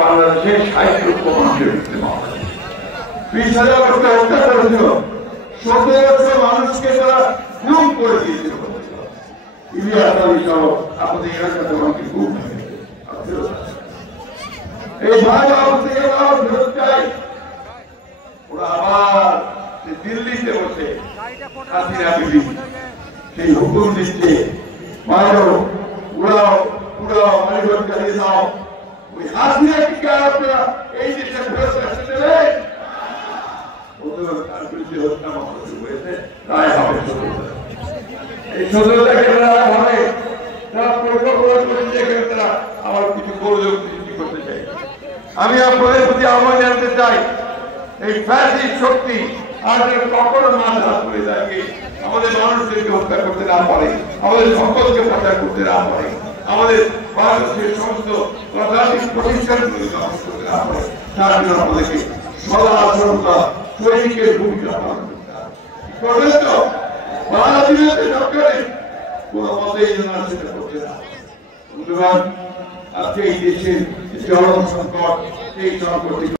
বাংলাদেশের 20,000 লোককে হত্যা করেছিল, 1700 মানুষকে তারা গুম করে দিয়েছিল। ইলিয়াস আলী সহ আমাদের এলাকাতে অনেকে গুম এই ভয়াবহ থেকে ফেরত চাই। ওরা আবার দিল্লিতে বসে হাসিনা বিবি সেই হুকুম দিচ্ছে, মারো, উড়াও, উড়াও, মারিগঞ্জ চালিয়ে দাও। ওই হাসিনা টিকা আপনারা এই দেশে ফেরত আসতে দেবেন? তার বিরুদ্ধে হত্যা মামলা শুরু হয়েছে, রায় হবে 17। এই 17টাকে তারা ভাবে তারা পরিকল্পনা করেছে, এখানে তারা আবার কিছু গোলযোগ সৃষ্টি করতে চাই। আমি আপনাদের প্রতি আহ্বান জানাতে চাই, এই ফ্যাসিস্ট শক্তি আর কখনো মাথা করে দাঁড়িয়ে আমাদের মানুষদেরকে হত্যা করতে না পারে, আমাদের সম্পদকে হত্যা করতে না পারে, আমাদের বাংলাদেশের সমস্ত রাজনৈতিক প্রতিষ্ঠানগুলি ধ্বংস করতে না পারে, তার জন্য আমাদেরকে সদা সর্বদা সৈনিকের ভূমিকা পালন করতে হবে। করবেন তো? বাংলাদেশের সরকারে কোনো মতেই যেন সেটা করতে না। বন্ধুগণ, আজকে এই দেশের চরম সংকট, এই সংকট